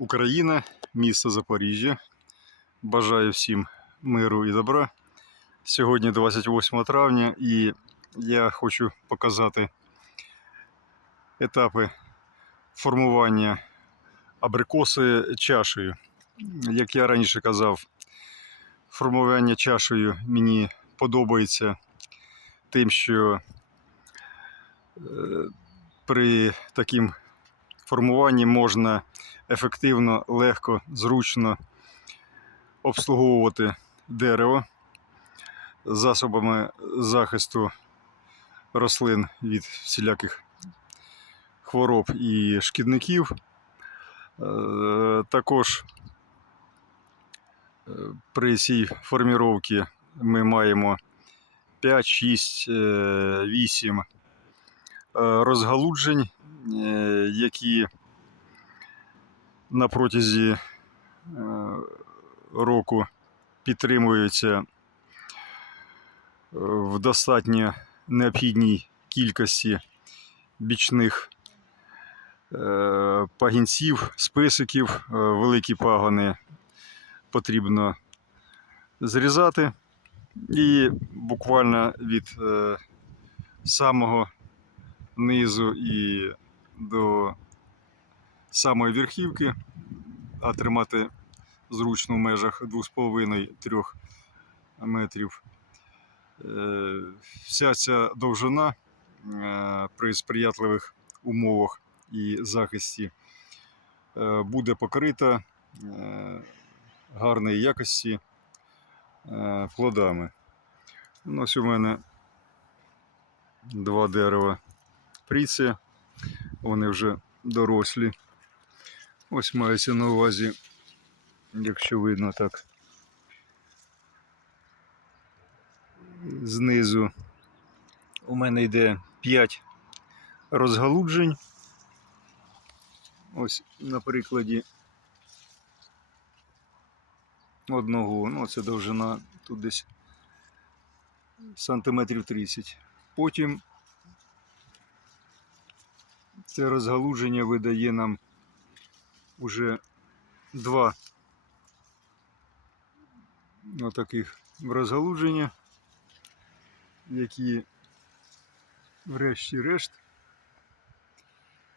Україна, місто Запоріжжя. Бажаю всім миру і добра. Сьогодні 28 травня і я хочу показати етапи формування абрикоси чашею. Як я раніше казав, формування чашею мені подобається тим, що е, при таким формуванні можна ефективно, легко, зручно обслуговувати дерево засобами захисту рослин від всіляких хвороб і шкідників. Е, Також е, при цій форміровці ми маємо 5, 6, 8 розгалуджень, які на протязі е, року підтримуються е, в достатньо необхідній кількості бічних е, пагінців, списиків, Е, великі пагони потрібно зрізати. І буквально від е, самого низу і до самої верхівки, а тримати зручно в межах 2,5-3 метрів. Е, Вся ця довжина е, при сприятливих умовах і захисті е, буде покрита гарної якості плодами. Ось у мене два дерева пріція, вони вже дорослі. Ось мається на увазі, якщо видно так. Знизу у мене йде 5 розгалуджень. Ось на прикладі одного, ну це довжина тут десь сантиметрів 30. Потім це розгалудження видає нам уже два отаких розгалудження, які врешті-решт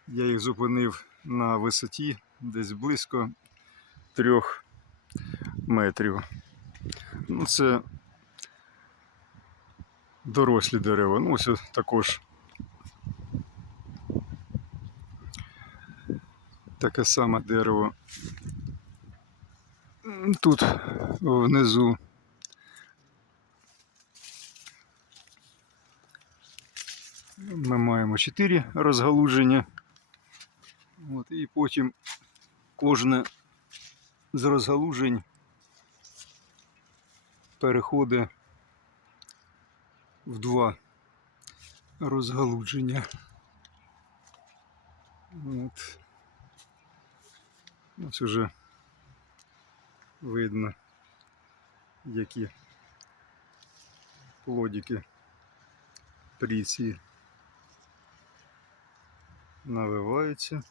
я їх зупинив на висоті десь близько трьох метрів. Ну, це дорослі дерева. Ну, ось також таке саме дерево. Тут внизу. Ми маємо 4 розгалудження. От, і потім кожне з розгалуджень переходить в два розгалудження. От. Ось уже видно, які плодики пріції навиваються.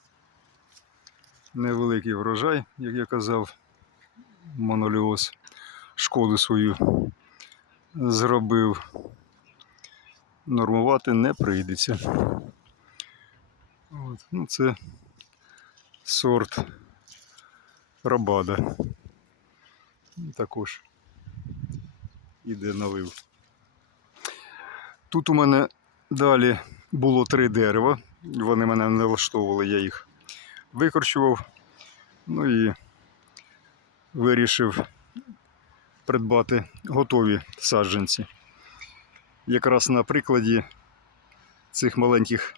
Невеликий врожай, як я казав, моноліоз шкоду свою зробив. Нормувати не прийдеться. От. Ну, це сорт Рабада. Також іде навив. Тут у мене далі було три дерева. Вони мене не влаштовували, я їх викорчував. Ну і вирішив придбати готові саджанці. Якраз на прикладі цих маленьких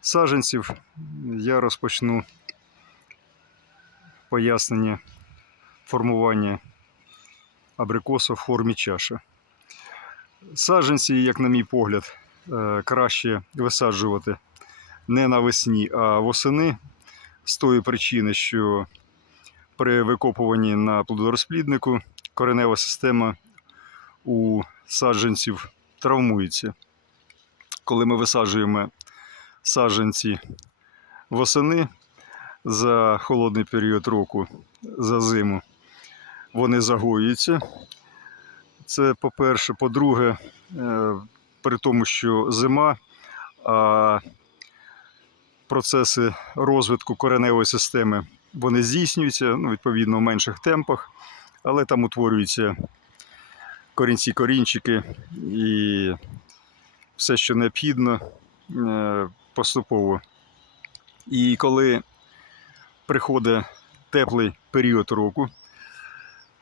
саджанців я розпочну пояснення формування абрикосу в формі чаші. Саджанці, як на мій погляд, е, краще висаджувати не навесні, а восени з тої причини, що при викопуванні на плодорозпліднику коренева система у саджанців травмується. Коли ми висаджуємо саджанці восени, за холодний період року, за зиму, вони загоюються. Це по-перше. По-друге, е, при тому, що зима, а процеси розвитку кореневої системи вони здійснюються, ну, відповідно, в менших темпах, але там утворюються корінці, корінчики і все, що необхідно, е, поступово. І коли приходить теплий період року,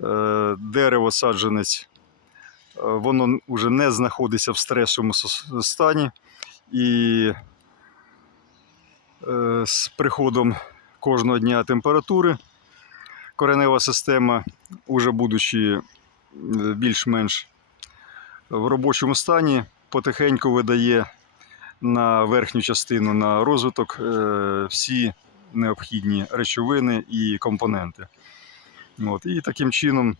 е, дерево саджанець, е, воно вже не знаходиться в стресовому стані, і е, з приходом кожного дня температури коренева система, уже будучи більш-менш в робочому стані, потихеньку видає на верхню частину на розвиток всі необхідні речовини і компоненти. От, і таким чином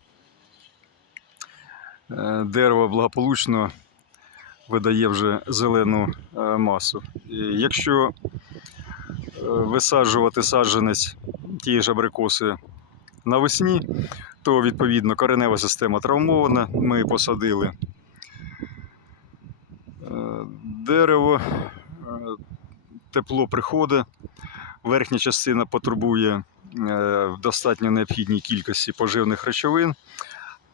е, дерево благополучно видає вже зелену е, масу. Якщо е, висаджувати саджанець тієї ж абрикоси навесні, то відповідно коренева система травмована. Ми посадили дерево, тепло приходить, верхня частина потребує е, в достатньо необхідній кількості поживних речовин,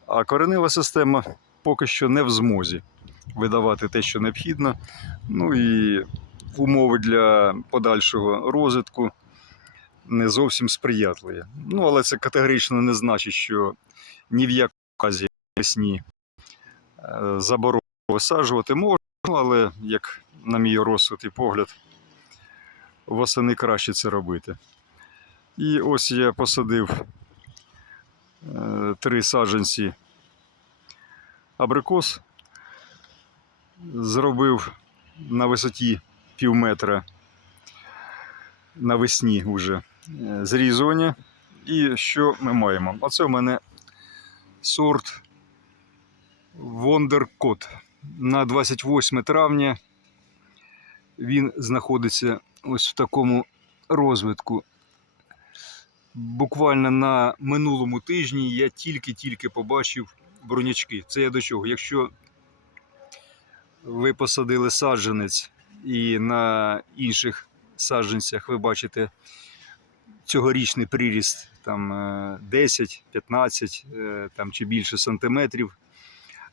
а коренева система поки що не в змозі видавати те, що необхідно. Ну і умови для подальшого розвитку не зовсім сприятливі. Ну, але це категорично не значить, що ні в якому разі весні е, заборону висаджувати можна, але як на мій розсуд і погляд, восени краще це робити. І ось я посадив е, три саджанці абрикос, зробив на висоті пів метра навесні вже е, зрізування. І що ми маємо? Оце в мене сорт Wondercott. На 28 травня він знаходиться ось в такому розвитку. Буквально на минулому тижні я тільки-тільки побачив бронячки. Це я до чого? Якщо ви посадили саджанець і на інших саджанцях ви бачите цьогорічний приріст там е, 10, 15 е, там, чи більше сантиметрів,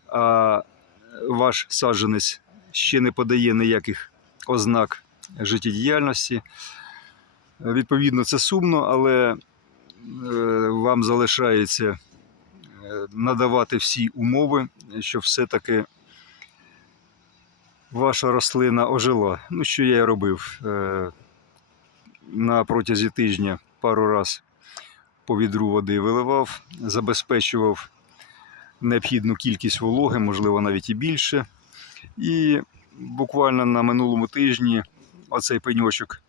а ваш саджанець ще не подає ніяких ознак життєдіяльності. Відповідно, це сумно, але е, вам залишається е, надавати всі умови, щоб все-таки ваша рослина ожила. Ну, що я і робив е, на протязі тижня пару раз по відру води виливав, забезпечував необхідну кількість вологи, можливо, навіть і більше. І буквально на минулому тижні оцей пеньочок,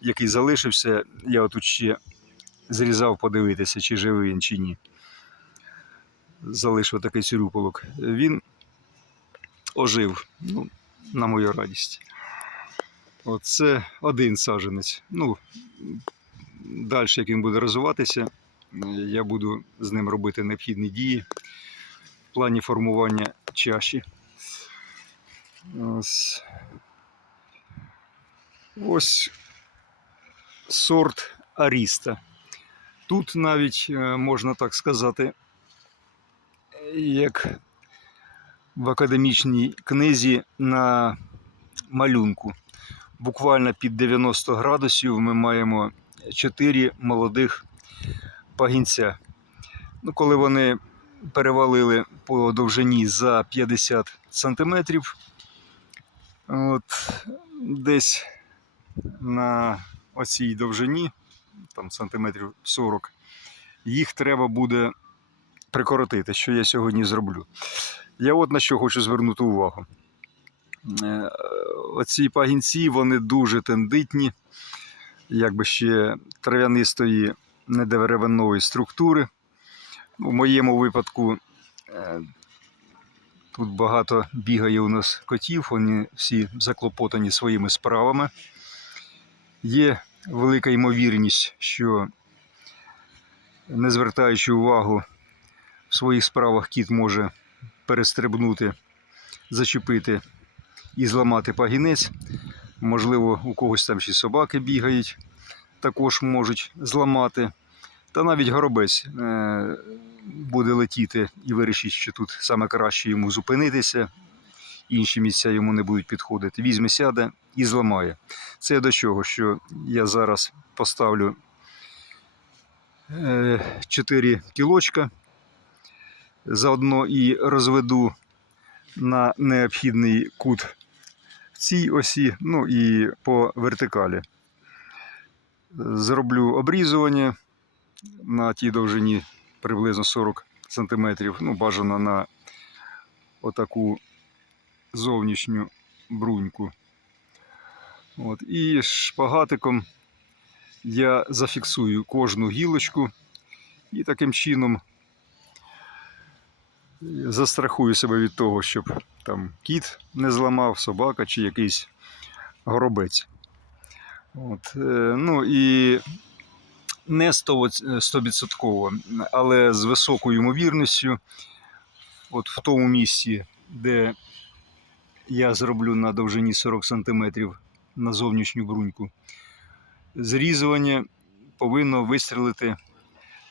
який залишився, я отут ще зрізав подивитися, чи живий він, чи ні. Залишив такий сюрюполок. Він ожив. Ну, на мою радість. Оце один саджанець. Ну, далі, як він буде розвиватися, я буду з ним робити необхідні дії в плані формування чаші. Ось, Ось сорт Аріста. Тут навіть е, можна так сказати, як в академічній книзі на малюнку. Буквально під 90 градусів ми маємо 4 молодих пагінця. Ну, коли вони перевалили по довжині за 50 сантиметрів, от, десь на оцій довжині, там сантиметрів 40, їх треба буде прикоротити, що я сьогодні зроблю. Я от на що хочу звернути увагу. Е, Оці пагінці вони дуже тендитні, якби ще трав'янистої недеревинної структури. У моєму випадку е, тут багато бігає у нас котів, вони всі заклопотані своїми справами. Є велика ймовірність, що не звертаючи увагу в своїх справах, кіт може перестрибнути, зачепити і зламати пагінець. Можливо, у когось там ще собаки бігають, також можуть зламати. Та навіть горобець е, буде летіти і вирішить, що тут саме краще йому зупинитися, інші місця йому не будуть підходити. Візьме, сяде і зламає. Це до чого, що я зараз поставлю 4 кілочка, заодно і розведу на необхідний кут в цій осі, ну і по вертикалі. Зроблю обрізування на тій довжині приблизно 40 см, ну, бажано на отаку зовнішню бруньку. От. І шпагатиком я зафіксую кожну гілочку і таким чином застрахую себе від того, щоб там кіт не зламав, собака чи якийсь горобець. От, е, ну і не 100%, 100%, але з високою ймовірністю, от в тому місці, де я зроблю на довжині 40 см на зовнішню бруньку, зрізування повинно вистрілити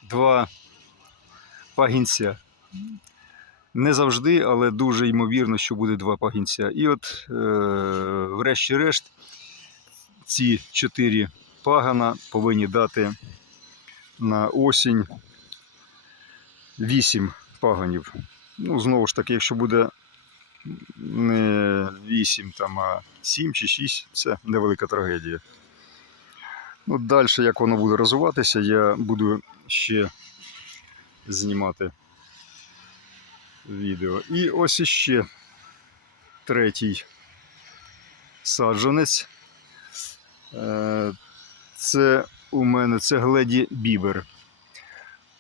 два пагінця. Не завжди, але дуже ймовірно, що буде два пагінця. І от, е, врешті-решт, ці чотири пагана повинні дати на осінь 8 паганів. Ну, знову ж таки, якщо буде не 8, там, а 7 чи 6, це невелика трагедія. Ну, далі, як воно буде розвиватися, я буду ще знімати відео. І ось іще третій саджанець. Е, Це у мене це Гледі Бібер.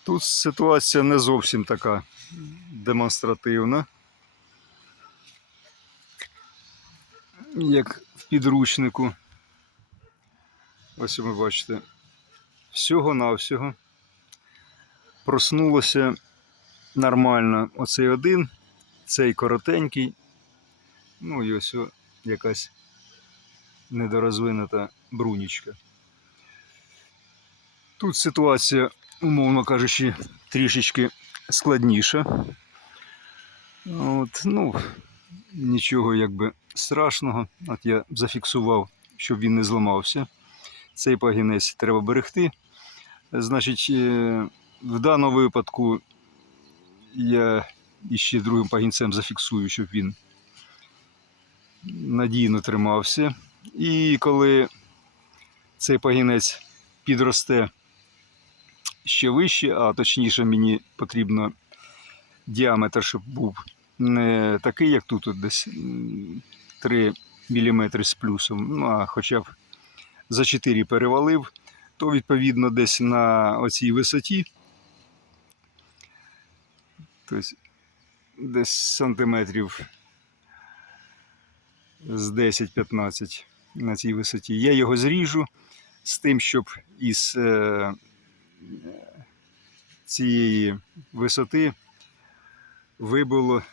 Тут ситуація не зовсім така демонстративна. Як в підручнику. Ось ви бачите. Всього-навсього проснулося нормально оцей один, цей коротенький. Ну і ось якась недорозвинута брунічка. Тут ситуація, умовно кажучи, трішечки складніша. От, ну, нічого якби страшного. От я зафіксував, щоб він не зламався. Цей пагінець треба берегти. Значить, е, в даному випадку я іще другим пагінцем зафіксую, щоб він надійно тримався. І коли цей пагінець підросте ще вище, а точніше мені потрібно діаметр, щоб був не такий, як тут, от десь 3 мм з плюсом, ну а хоча б за 4 перевалив, то відповідно десь на оцій висоті, тобто десь сантиметрів з 10-15 на цій висоті. Я його зріжу з тим, щоб із е, цієї висоти вибило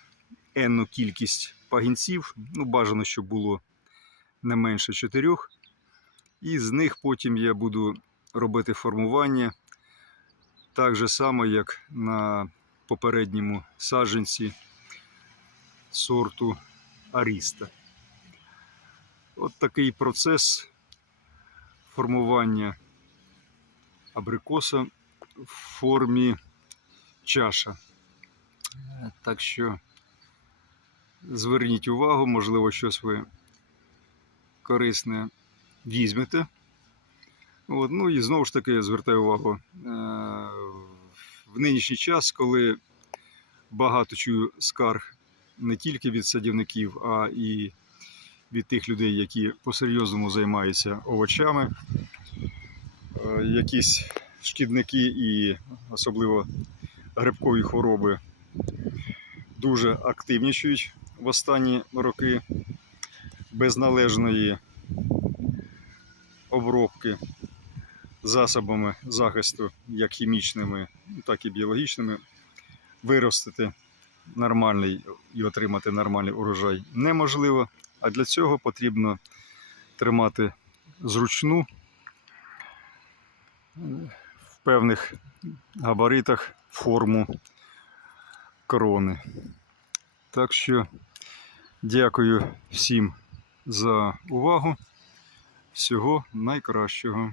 енну кількість пагінців. Ну, бажано, щоб було не менше чотирьох. І з них потім я буду робити формування так же само, як на попередньому саджанці сорту Аріста. От такий процес формування абрикоса в формі чаша. Так що зверніть увагу, можливо, щось ви корисне візьмете. От, ну і знову ж таки звертаю увагу е, в нинішній час, коли багато чую скарг не тільки від садівників, а і від тих людей, які по-серйозному займаються овочами, е, якісь шкідники і особливо грибкові хвороби дуже активнічують в останні роки без належної обробки засобами захисту, як хімічними, так і біологічними, виростити нормальний і отримати нормальний урожай неможливо. А для цього потрібно тримати зручну в певних габаритах форму корони. Так що дякую всім за увагу. Всього найкращого.